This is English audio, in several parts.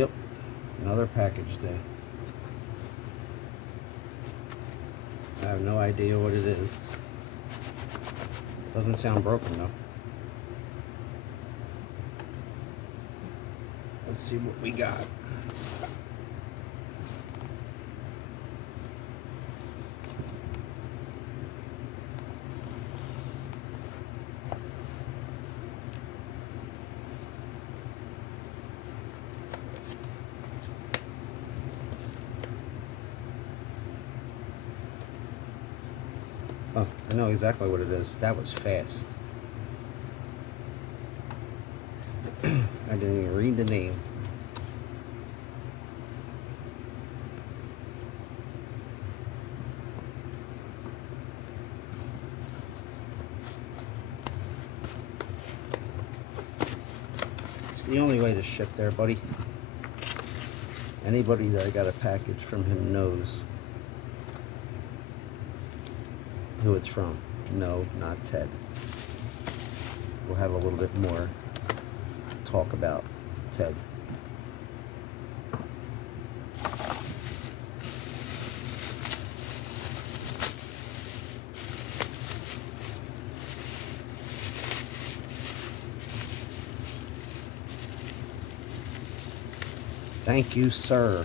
Yep, another package day. I have no idea what it is. Doesn't sound broken though. Let's see what we got. Oh, I know exactly what it is. That was fast. I didn't even read the name. It's the only way to ship there, buddy. Anybody that I got a package from him knows who it's from. No, not Ted. We'll have a little bit more talk about Ted. Thank you, sir.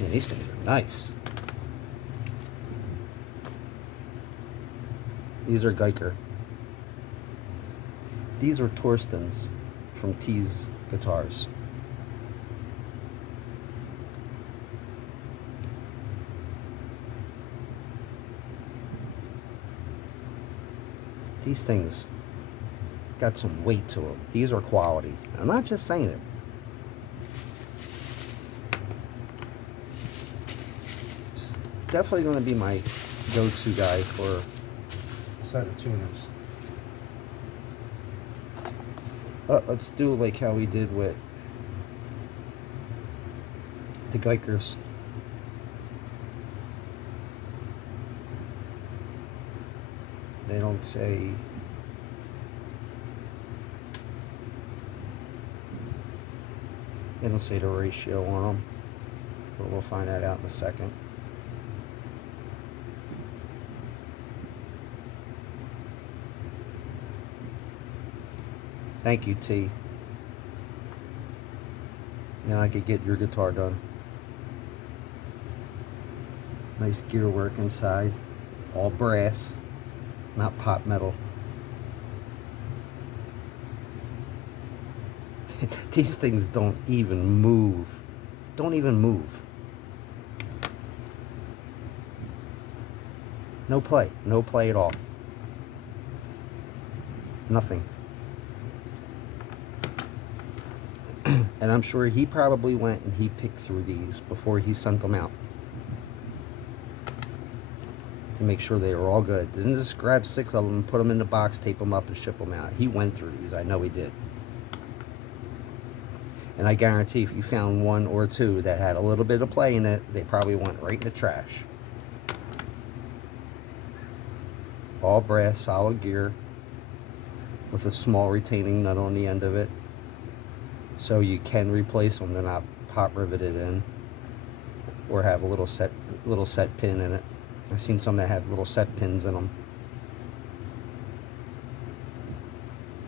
Man, these things are nice. These are Geiger. These are Torstens from Tease guitars. These things got some weight to them. These are quality. I'm not just saying it. It's definitely going to be my go-to guy for a set of tuners. Let's do like how we did with the Geikers. They don't say the ratio on them, but we'll find that out in a second. Thank you, T. Now I could get your guitar done. Nice gear work inside, all brass. Not pot metal. These things don't even move. Don't even move. No play. No play at all. Nothing. And I'm sure he probably went and he picked through these before he sent them out, to make sure they were all good. Didn't just grab 6 of them, put them in the box, tape them up, and ship them out. He went through these. I know he did. And I guarantee if you found 1 or 2 that had a little bit of play in it, they probably went right in the trash. All brass, solid gear, with a small retaining nut on the end of it, so you can replace them. They're not pot riveted in, or have a little set pin in it. I've seen some that have little set pins in them.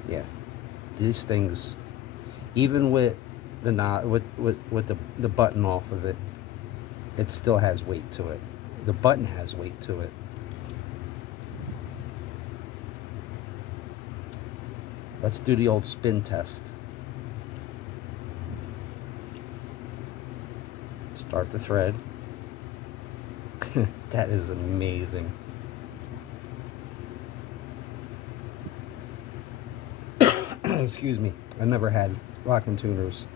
Yeah, these things, even with the knot, with the button off of it, it still has weight to it. The button has weight to it. Let's do the old spin test. Start the thread. That is amazing. Excuse me. I never had locking tuners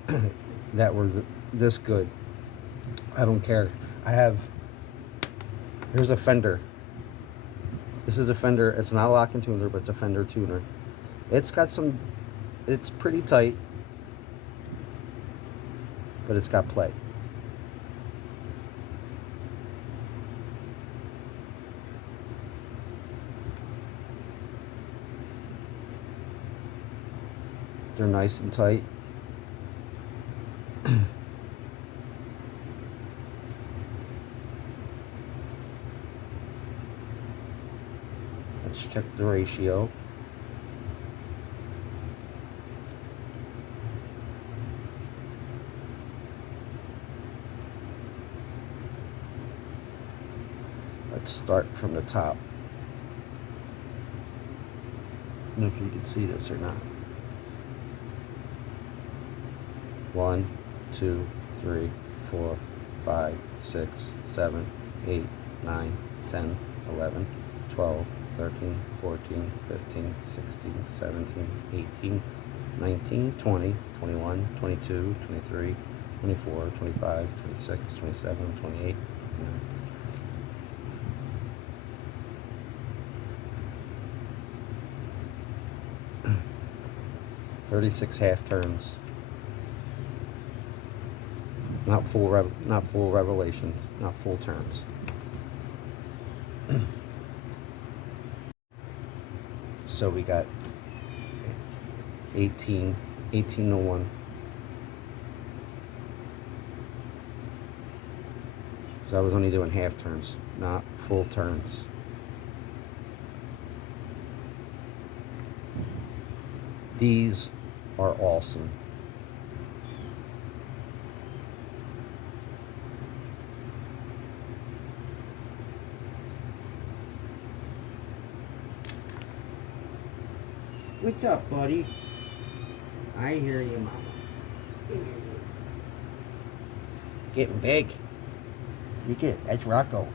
that were this good. I don't care. Here's a Fender. This is a Fender. It's not a locking tuner, but it's a Fender tuner. It's pretty tight, but it's got play. They're nice and tight. Let's check the ratio. Let's start from the top. I don't know if you can see this or not. 1, 2, 3, 4, 5, 6, 7, 8, 9, 10, 11, 12, 13, 14, 15, 16, 17, 18, 19, 20, 21, 22, 23, 24, 25, 26, 27, 28. 36 half turns. Not full revelations, not full turns. So we got 18 to 1. So I was only doing half turns, not full turns. These are awesome. What's up, buddy? I hear you, Mama. Getting big. You get, that's Rocco.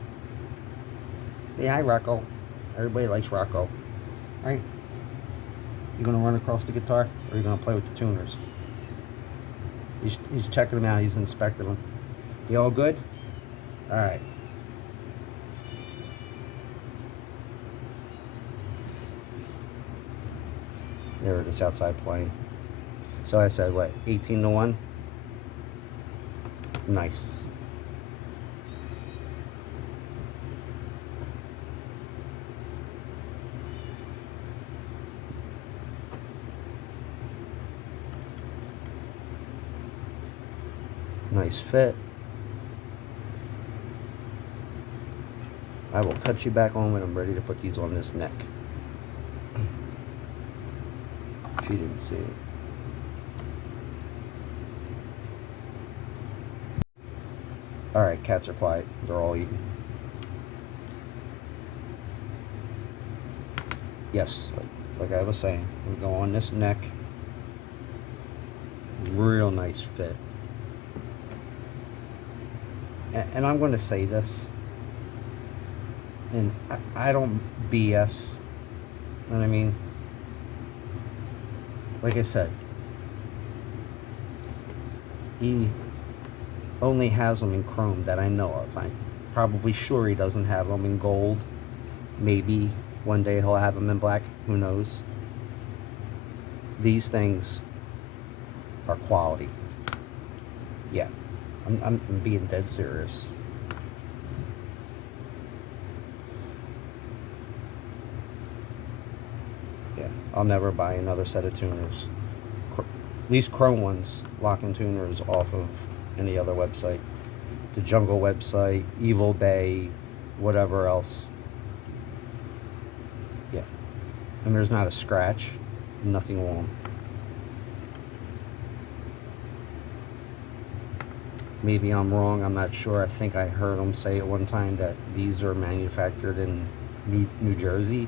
Say hi, Rocco. Everybody likes Rocco. Right? You gonna run across the guitar, or are you gonna play with the tuners? He's checking them out. He's inspecting them. You all good? All right. There it is outside playing. So I said, what, 18 to 1? Nice. Nice fit. I will cut you back on when I'm ready to put these on this neck. If you didn't see it. Alright, cats are quiet. They're all eating. Yes, like I was saying, we go on this neck. Real nice fit. And I'm going to say this, and I don't BS, you know what I mean? Like I said, he only has them in chrome that I know of. I'm probably sure he doesn't have them in gold. Maybe one day he'll have them in black, who knows? These things are quality. Yeah. I'm being dead serious. Yeah, I'll never buy another set of tuners. At least chrome ones, locking tuners off of any other website. The Jungle website, Evil Bay, whatever else. Yeah. And there's not a scratch, nothing wrong. Maybe I'm wrong, I'm not sure. I think I heard him say at one time that these are manufactured in New Jersey.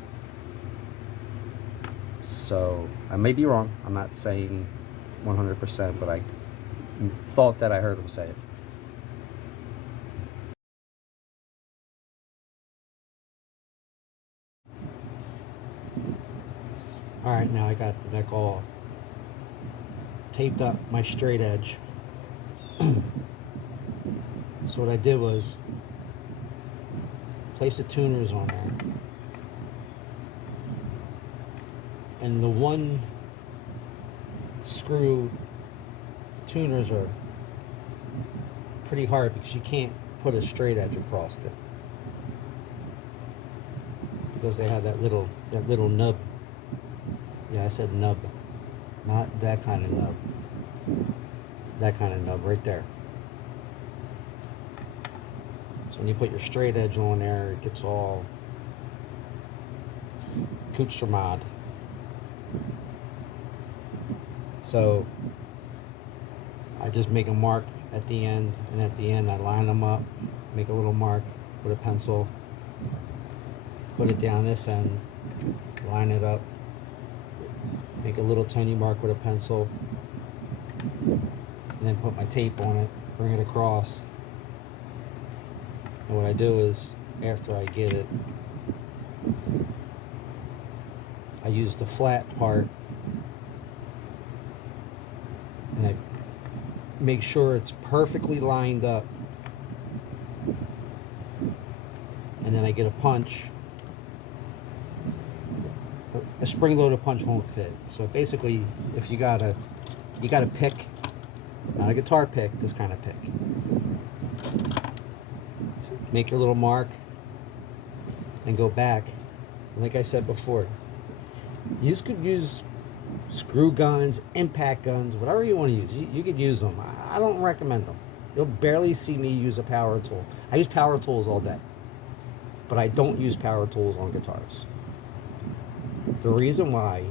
So, I may be wrong. I'm not saying 100%, but I thought that I heard him say it. Alright, now I got the neck all taped up, my straight edge. So what I did was place the tuners on there, and the one screw tuners are pretty hard because you can't put a straight edge across it because they have that little nub. Yeah, I said nub. Not that kind of nub. That kind of nub right there. So when you put your straight edge on there, it gets all accoutrement. So I just make a mark at the end, and at the end I line them up, make a little mark with a pencil, put it down this end, line it up, make a little tiny mark with a pencil, and then put my tape on it, bring it across. And what I do is, after I get it, I use the flat part and I make sure it's perfectly lined up, and then I get a punch. A spring-loaded punch won't fit, so basically if you gotta pick, not a guitar pick, this kind of pick. So make your little mark and go back. Like I said before, you could use screw guns, impact guns, whatever you want to use. You could use them. I don't recommend them. You'll barely see me use a power tool. I use power tools all day, but I don't use power tools on guitars. The reason why,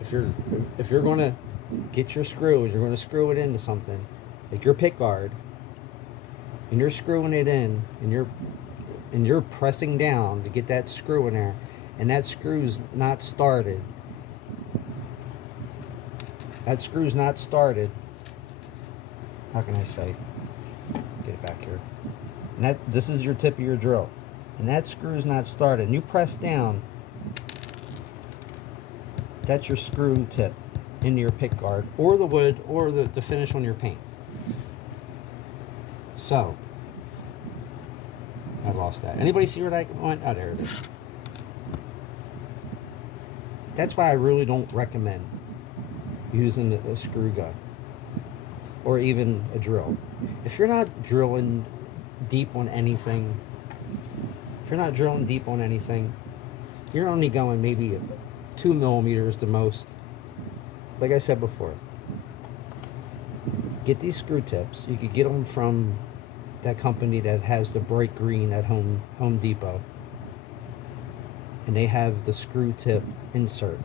if you're going to get your screw and you're going to screw it into something, like your pick guard, and you're screwing it in, and you're pressing down to get that screw in there, and that screw's not started. That screw's not started. How can I say? Get it back here. And this is your tip of your drill, and that screw's not started. And you press down. That's your screw tip into your pick guard, or the wood, or the finish on your paint. So, I lost that. Anybody see where that went? Oh, there it is. That's why I really don't recommend using a screw gun or even a drill. If you're not drilling deep on anything, you're only going maybe 2 millimeters the most. Like I said before, get these screw tips. You could get them from that company that has the bright green at Home Depot, and they have the screw tip insert.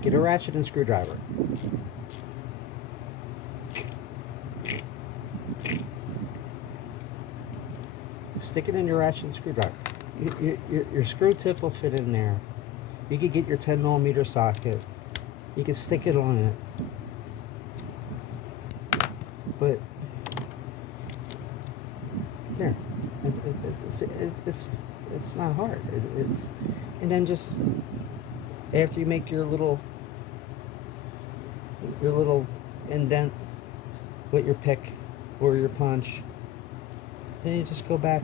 Get a ratchet and screwdriver. Stick it in your ratchet and screwdriver. Your screw tip will fit in there. You could get your 10 millimeter socket. You can stick it on it. But there, it's not hard. And then just after you make your little indent with your pick or your punch, then you just go back,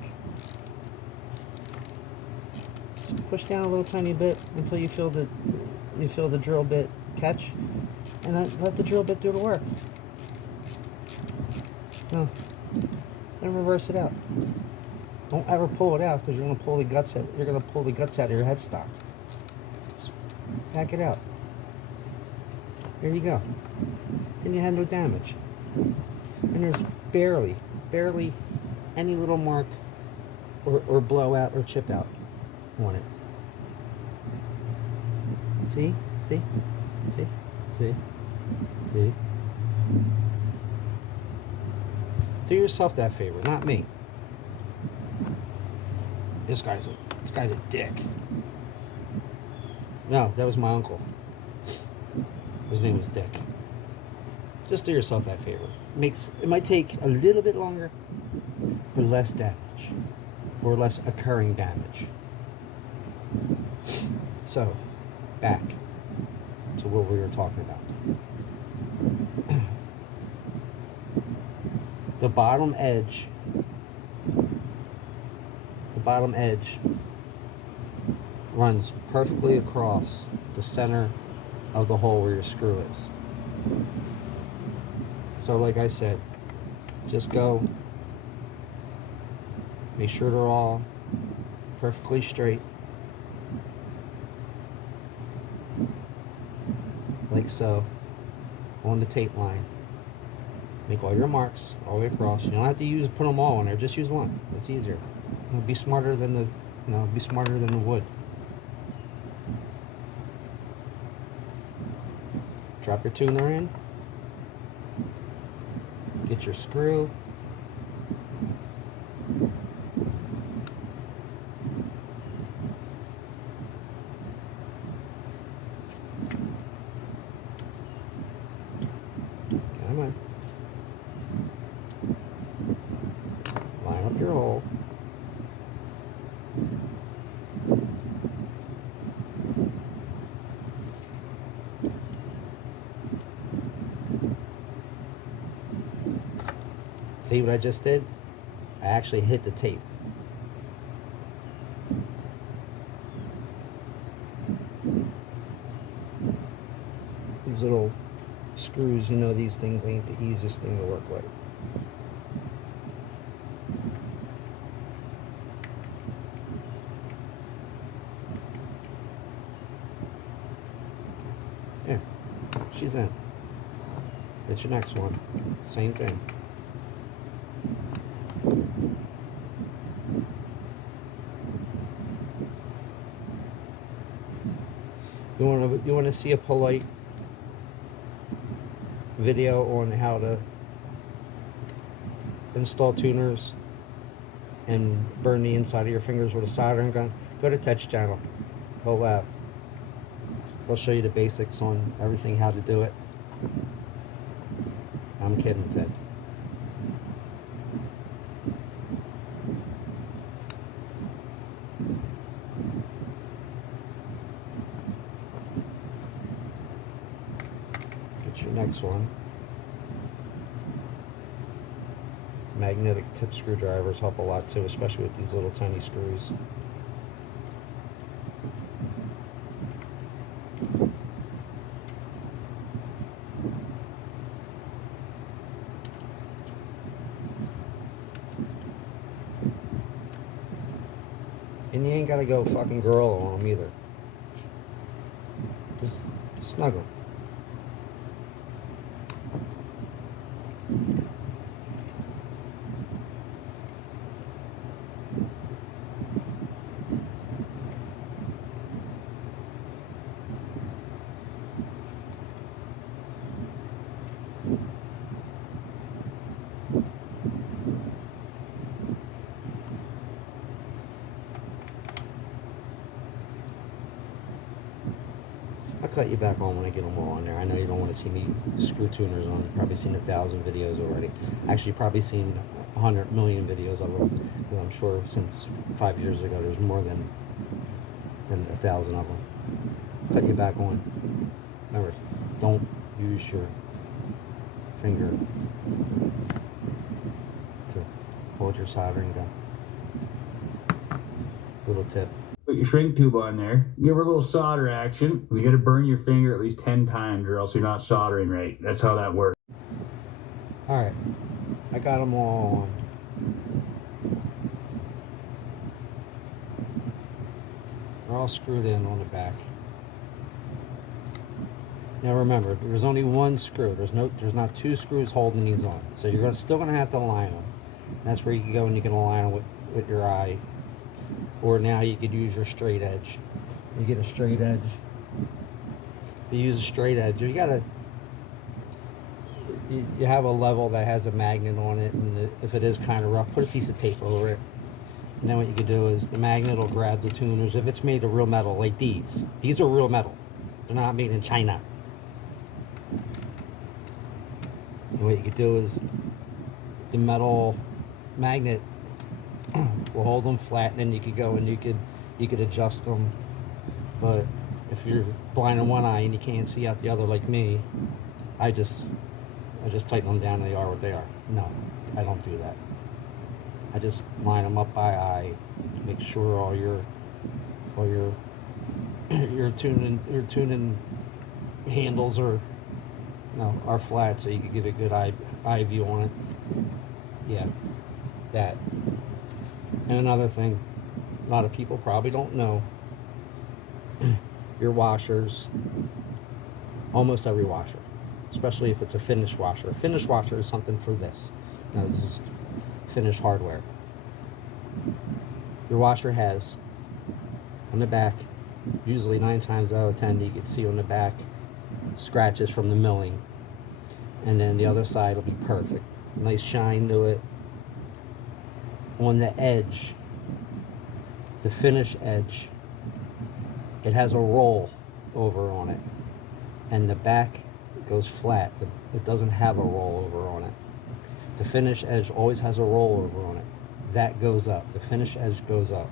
push down a little tiny bit until you feel the drill bit catch, and then let the drill bit do the work. No, and reverse it out. Don't ever pull it out, because you're gonna pull the guts out. You're gonna pull the guts out of your headstock. Just back it out. There you go. Then you had no damage, and there's barely any little mark or blowout or chip out on it. See? Do yourself that favor, not me. This guy's a dick. No, that was my uncle. His name was Dick. Just do yourself that favor. It might take a little bit longer, but less damage, or less occurring damage. So, back to what we were talking about. The bottom edge runs perfectly across the center of the hole where your screw is. So like I said, just go, make sure they're all perfectly straight, like so, on the tape line. Make all your marks all the way across. You don't have to put them all on there. Just use one. It's easier. Be smarter than be smarter than the wood. Drop your tuner in. Get your screw. Come on. Line up your hole. See what I just did? I actually hit the tape. These little screws, you know, these things ain't the easiest thing to work with. Yeah, she's in. It's your next one. Same thing. You want to see a polite video on how to install tuners and burn the inside of your fingers with a soldering gun? Go to Ted's channel. He'll show you the basics on everything, how to do it. I'm kidding, Ted. Your next one. Magnetic tip screwdrivers help a lot too, especially with these little tiny screws. And you ain't gotta go fucking gorilla on them either. Just snuggle. I'll cut you back on when I get them all on there. I know you don't want to see me screw tuners on. You've probably seen 1,000 videos already. Actually, you've probably seen 100 million videos of them. Because I'm sure since 5 years ago, there's more than 1,000 of them. Cut you back on. Remember, don't use your finger to hold your soldering gun. Little tip. Put your shrink tube on there, give her a little solder action. You gotta burn your finger at least 10 times or else you're not soldering right. That's how that works. Alright, I got them all on. They're all screwed in on the back. Now remember, there's only one screw. There's not two screws holding these on. So you're still gonna have to align them. And that's where you can go and you can align them with your eye. Or now you could use your straight edge. You get a straight edge. If you use a straight edge, you have a level that has a magnet on it, and if it is kind of rough, put a piece of tape over it. And then what you can do is the magnet will grab the tuners. If it's made of real metal, like these are real metal. They're not made in China. And what you could do is the metal magnet will hold them flat, and then you could go and you could adjust them. But if you're blind in one eye and you can't see out the other like me, I just tighten them down and they are what they are. No, I don't do that. I just line them up by eye, make sure all your tuning handles are flat, so you can get a good eye view on it. Yeah, that. And another thing, a lot of people probably don't know, your washers Almost every washer, especially if it's a finish washer. A finish washer is something for this. Now, this is finished hardware. Your washer has on the back, usually 9 times out of 10, you can see on the back scratches from the milling, and then the other side will be perfect. Nice shine to it. On the edge, the finish edge, it has a roll over on it, and the back goes flat. It doesn't have a roll over on it. The finish edge always has a roll over on it. That goes up. The finish edge goes up.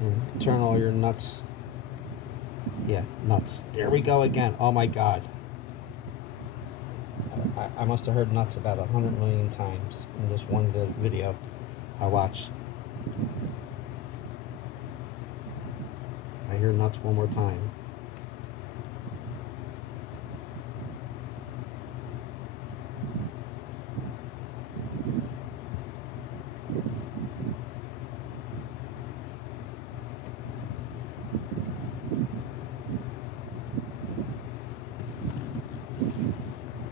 And turn all your nuts. Yeah, nuts. There we go again. Oh my God. I must have heard nuts about 100 million times in this one video I watched. I hear nuts one more time.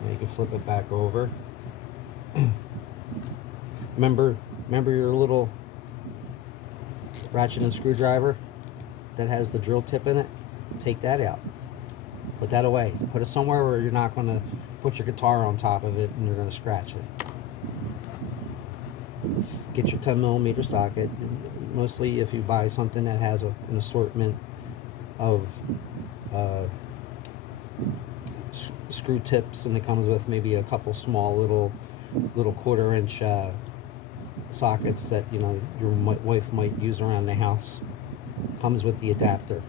Now you can flip it back over. Remember your little ratchet and screwdriver that has the drill tip in it? Take that out. Put that away. Put it somewhere where you're not going to put your guitar on top of it and you're going to scratch it. Get your 10mm socket. Mostly if you buy something that has an assortment of screw tips, and it comes with maybe a couple small little 1/4-inch sockets that your wife might use around the house. Comes with the adapter.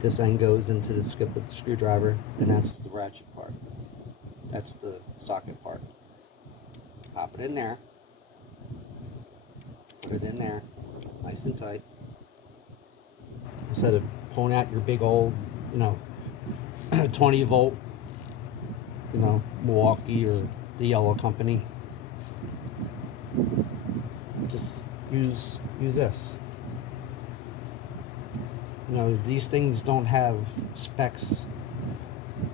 This end goes into the screwdriver, and that's the ratchet part. That's the socket part. Pop it in there. Put it in there, nice and tight. Instead of pulling out your big old, 20 volt, Milwaukee or the Yellow Company, just use this. These things don't have specs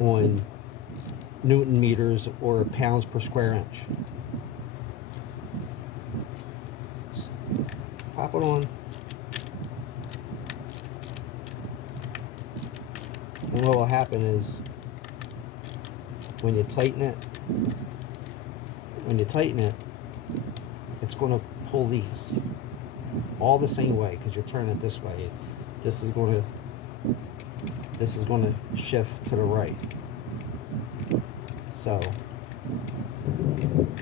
on Newton meters or pounds per square inch. Just pop it on. And what will happen is when you tighten it, it's going to pull these all the same way because you're turning it this way. This is going to shift to the right. So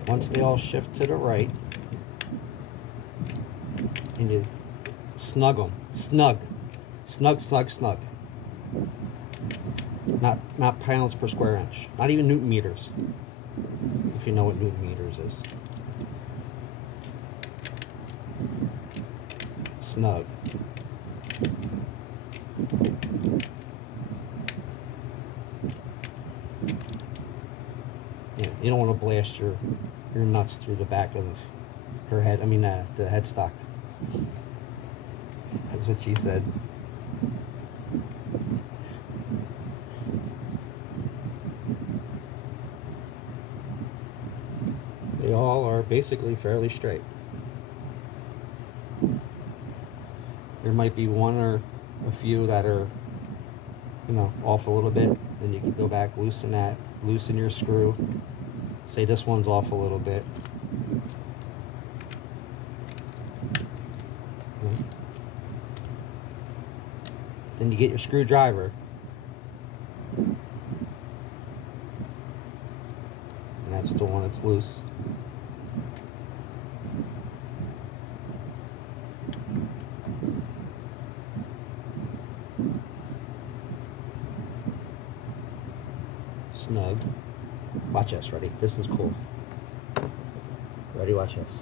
once they all shift to the right, and you snug them, snug. Not pounds per square inch, not even Newton meters, if you know what Newton meters is. Snug. Yeah, you don't want to blast your nuts through the back of her head. I mean, the headstock. That's what she said. They all are basically fairly straight. There might be one or a few that are, off a little bit. Then you can go back, loosen your screw. Say this one's off a little bit. Then you get your screwdriver. And that's the one that's loose. Snug. Watch this, ready? This is cool. Ready, watch this.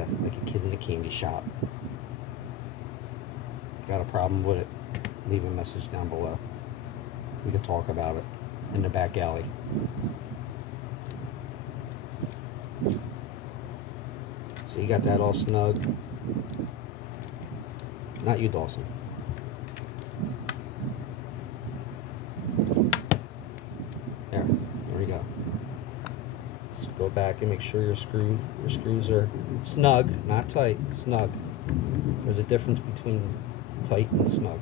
Yeah, like a kid in a candy shop. Got a problem with it? Leave a message down below. We could talk about it in the back alley. So you got that all snug. Not you, Dawson. There we go. Let's go back and make sure your screws are snug, not tight, snug. There's a difference between tight and snug.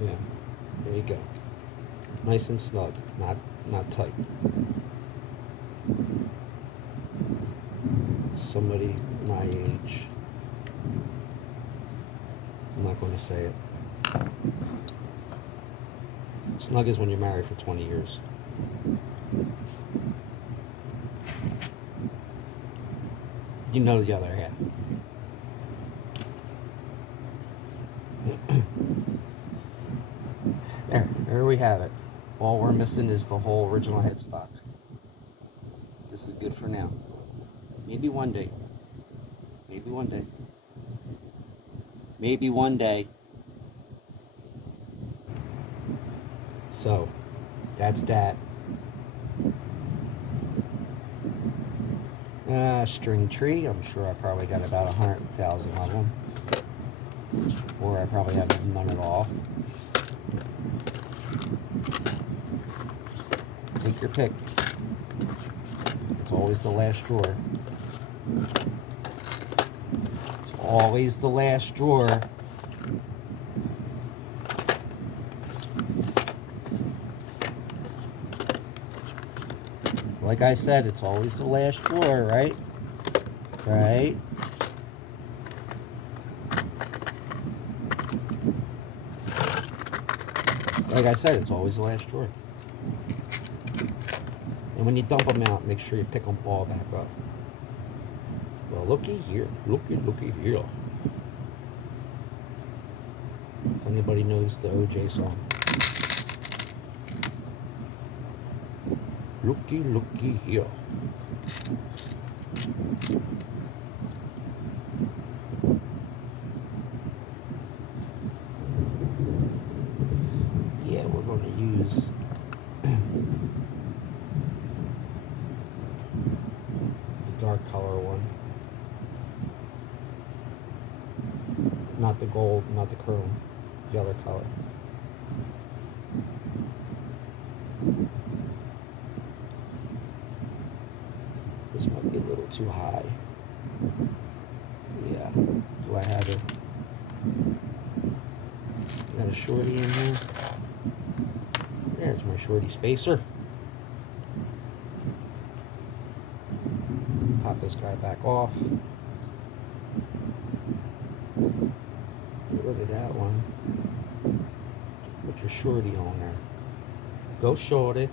Yeah, there you go. Nice and snug, not tight. Somebody my age, I'm not going to say it. Snug is when you're married for 20 years. You know the other half. There we have it. All we're missing is the whole original headstock. This is good for now. Maybe one day. Maybe one day. Maybe one day. So, that's that. String tree. I'm sure I probably got about 100,000 of them. Or I probably have none at all. Take your pick. It's always the last drawer. It's always the last drawer. Like I said, it's always the last drawer, right? Right? Like I said, it's always the last drawer. And when you dump them out, make sure you pick them all back up. Well, looky here. Looky here. If anybody knows the OJ song. Looky here. Yeah, we're going to use the dark color one. Not the gold, not the chrome, the other color. This might be a little too high. Yeah, do I have it? Got a shorty in here. There's my shorty spacer. Pop this guy back off. Get rid of that one. Put your shorty on there. Go shorty.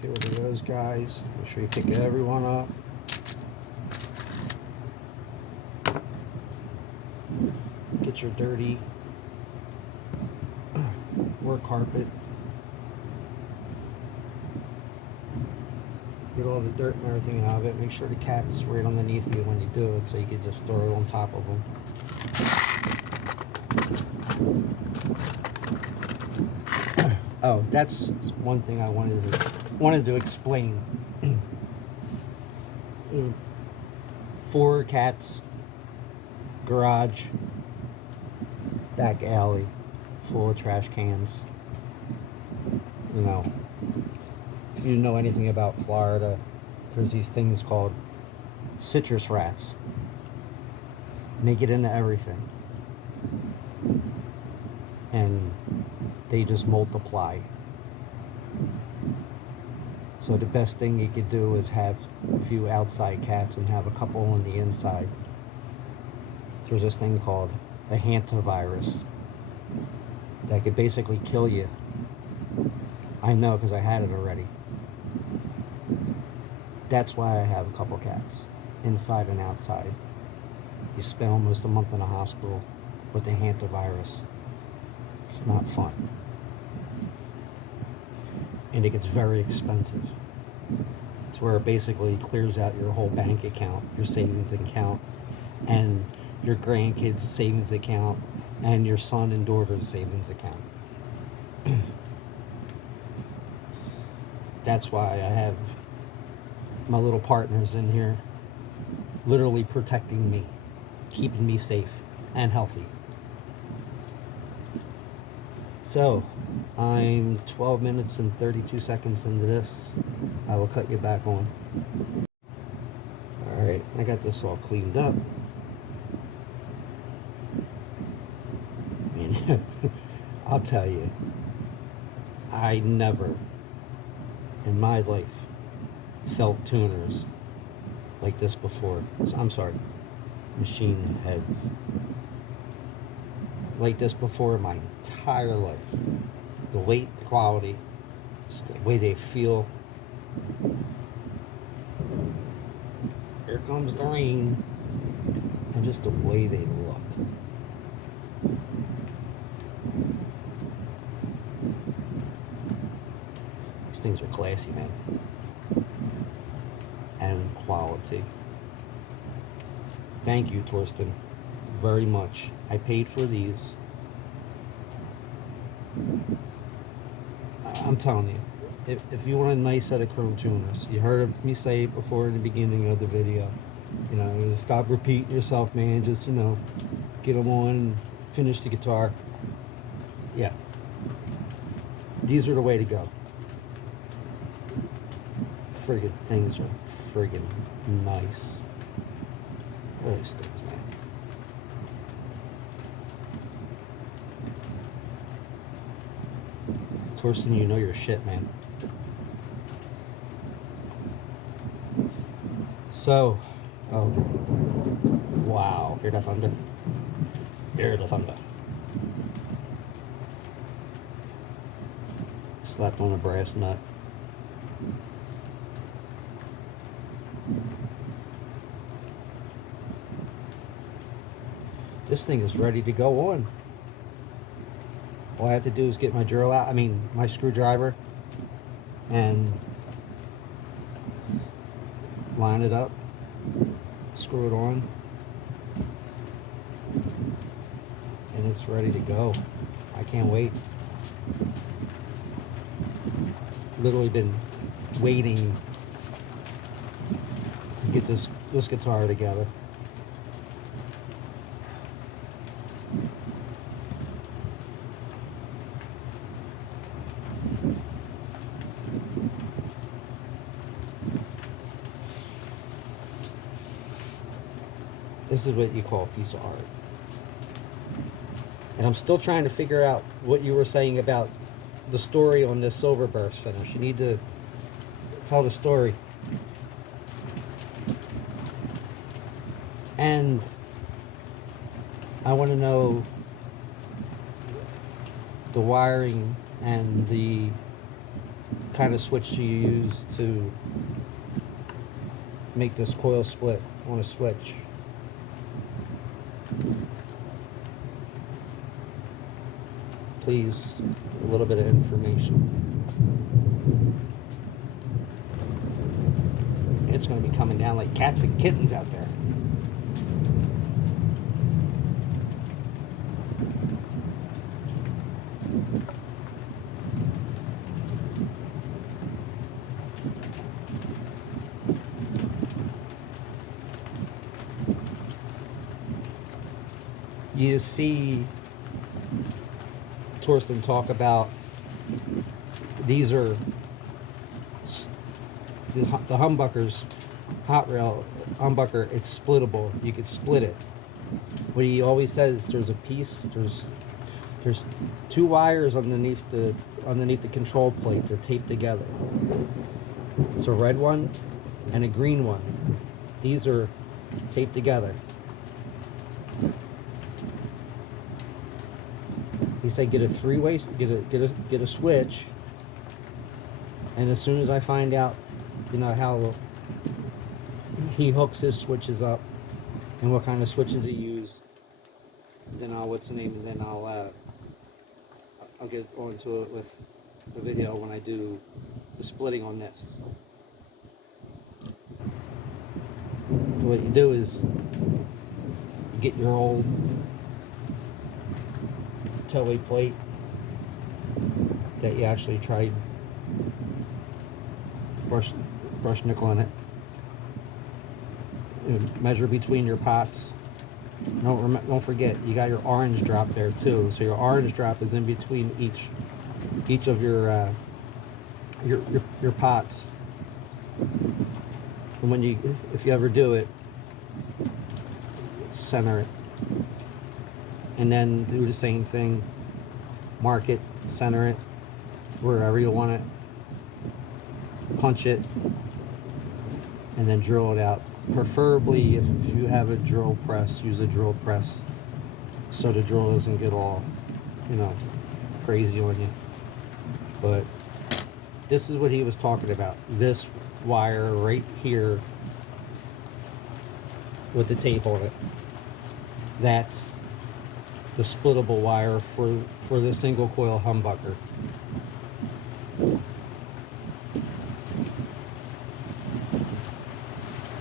Get rid of those guys. Make sure you pick everyone up. Get your dirty work carpet. Get all the dirt and everything out of it. Make sure the cat's right underneath you when you do it, so you can just throw it on top of them. Oh, that's one thing I wanted to explain. 4 cats, garage, back alley, full of trash cans. You know, if you know anything about Florida, there's these things called citrus rats. And they get into everything. and they just multiply. So the best thing you could do is have a few outside cats and have a couple on the inside. There's this thing called the hantavirus that could basically kill you. I know because I had it already. That's why I have a couple cats, inside and outside. You spend almost a month in a hospital with the hantavirus. It's not fun. And it gets very expensive. It's where it basically clears out your whole bank account, your savings account, and your grandkids' savings account, and your son and daughter's savings account. That's why I have my little partners in here literally protecting me, keeping me safe and healthy. So, I'm 12 minutes and 32 seconds into this. I will cut you back on. Alright, I got this all cleaned up. And I'll tell you, I never in my life felt tuners like this before. I'm sorry, machine heads. Like this before in my entire life. The weight, the quality, just the way they feel. Here comes the rain. And just the way they look. These things are classy, man. And quality. Thank you, Torsten, very much. I paid for these. I'm telling you, if you want a nice set of chrome tuners, you heard me say it before in the beginning of the video. You know, stop repeating yourself, man. Just, you know, get them on and finish the guitar. Yeah. These are the way to go. Friggin' things are friggin' nice. Those things, man. Torsten, you know your shit, man. So, oh, wow, hear the thunder? Hear the thunder. Slapped on a brass nut. This thing is ready to go on. All I have to do is get my drill out, my screwdriver, and line it up, screw it on, and it's ready to go. I can't wait. Literally been waiting to get this guitar together. This is what you call a piece of art. And I'm still trying to figure out what you were saying about the story on this silver burst finish. You need to tell the story. And I want to know the wiring and the kind of switch you use to make this coil split on a switch. Please, a little bit of information. It's going to be coming down like cats and kittens out there. You see Torsten talk about these are the humbuckers, hot rail humbucker. It's splittable. You could split it. What he always says, there's a piece, there's There's two wires underneath the control plate. They're taped together. It's a red one and a green one. These are taped together. He said get a three-way, get a switch, and as soon as I find out, you know, how he hooks his switches up and what kind of switches he uses, then I'll get onto it with the video when I do the splitting on this. So what you do is you get your old tow-away plate that you actually tried brush nickel in it. You measure between your pots. Don't forget, you got your orange drop there too. So your orange drop is in between each of your pots. And when if you ever do it, center it, and then do the same thing. Mark it, center it, wherever you want it. Punch it, and then drill it out. Preferably, if you have a drill press, use a drill press so the drill doesn't get all, you know, crazy on you. But this is what he was talking about. This wire right here with the tape on it. That's the splittable wire for the single coil humbucker.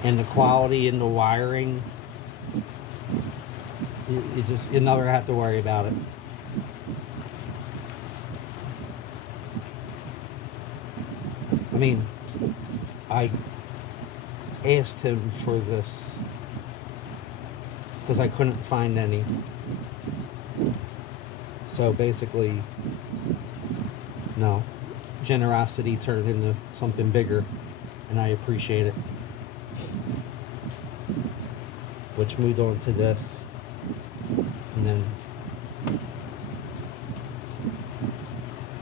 And the quality in the wiring, you never have to worry about it. I mean, I asked him for this because I couldn't find any. So basically, no, generosity turned into something bigger, and I appreciate it. Which moved on to this, and then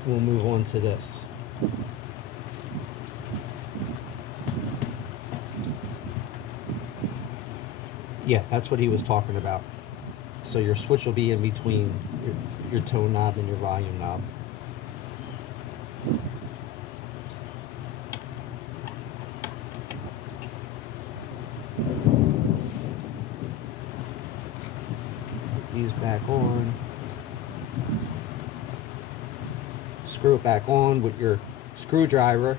we'll move on to this. Yeah, that's what he was talking about. So your switch will be in between your tone knob and your volume knob. These back on. Screw it back on with your screwdriver.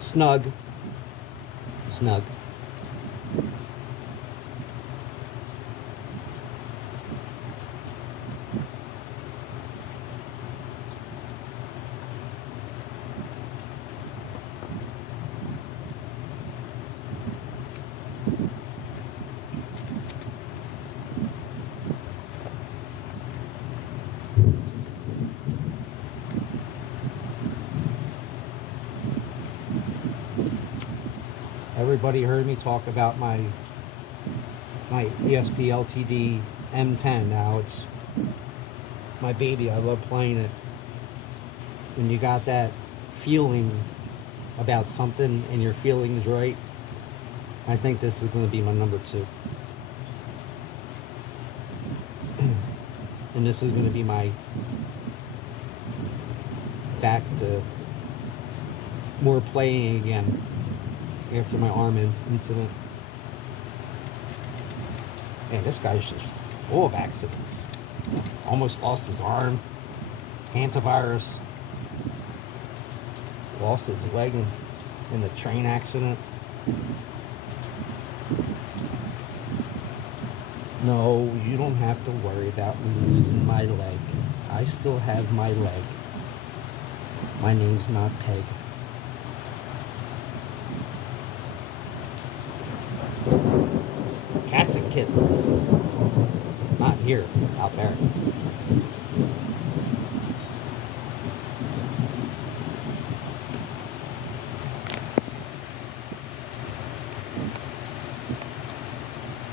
Snug. Everybody heard me talk about my ESP LTD M10. Now it's my baby. I love playing it. When you got that feeling about something and your feeling is right, I think this is going to be my number 2. And this is going to be my back to more playing again after my arm incident. Man, this guy's just full of accidents. Almost lost his arm. Hantavirus. Lost his leg in the train accident. No, you don't have to worry about me losing my leg. I still have my leg. My name's not Peg. Cats and kittens. Not here, out there.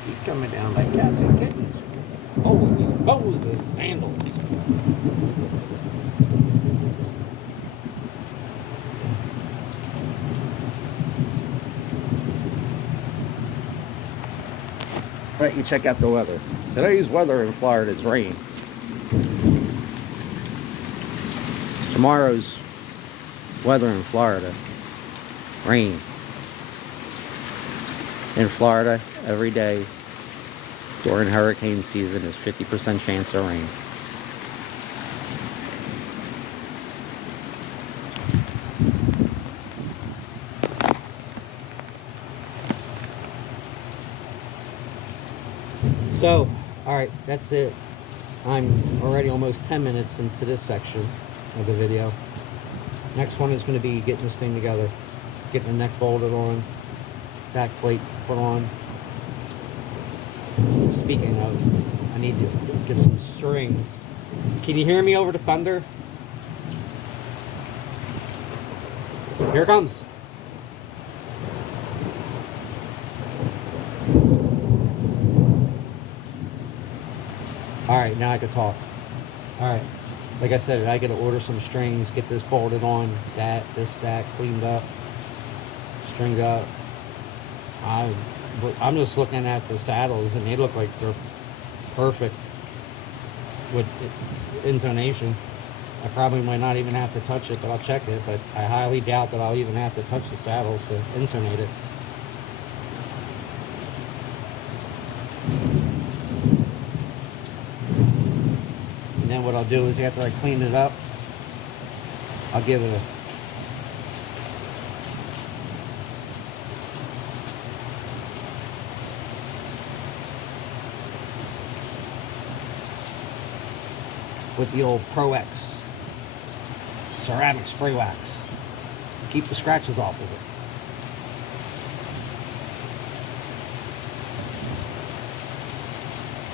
Keep coming down like cats and kittens. Moses sandals. Let you check out the weather. Today's weather in Florida is rain. Tomorrow's weather in Florida, rain. In Florida, every day during hurricane season is 50% chance of rain. So, alright, that's it. I'm already almost 10 minutes into this section of the video. Next one is going to be getting this thing together. Getting the neck bolted on, back plate put on. Speaking of, I need to get some strings. Can you hear me over the thunder? Here it comes. Alright, now I can talk. Alright, like I said, I gotta order some strings, get this bolted on, that, cleaned up, stringed up. I'm just looking at the saddles and they look like they're perfect with intonation. I probably might not even have to touch it, but I'll check it. But I highly doubt that I'll even have to touch the saddles to intonate it. And then what I'll do is after I clean it up, I'll give it a with the old Pro X ceramic spray wax. Keep the scratches off of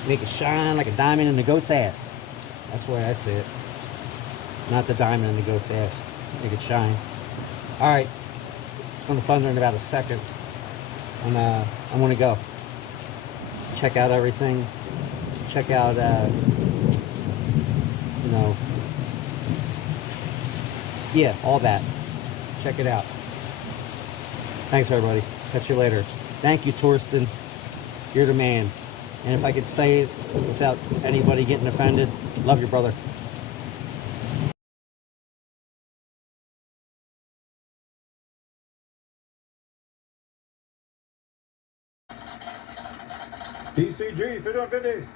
it. Make it shine like a diamond in the goat's ass. That's the way I see it. Not the diamond in the goat's ass. Make it shine. Alright. It's going to thunder in about a second. And I'm going to go. Check out everything. Check out, you know, yeah, all that. Check it out. Thanks, everybody. Catch you later. Thank you, Torsten. You're the man. And if I could say it without anybody getting offended, love you, brother. DCG 5150.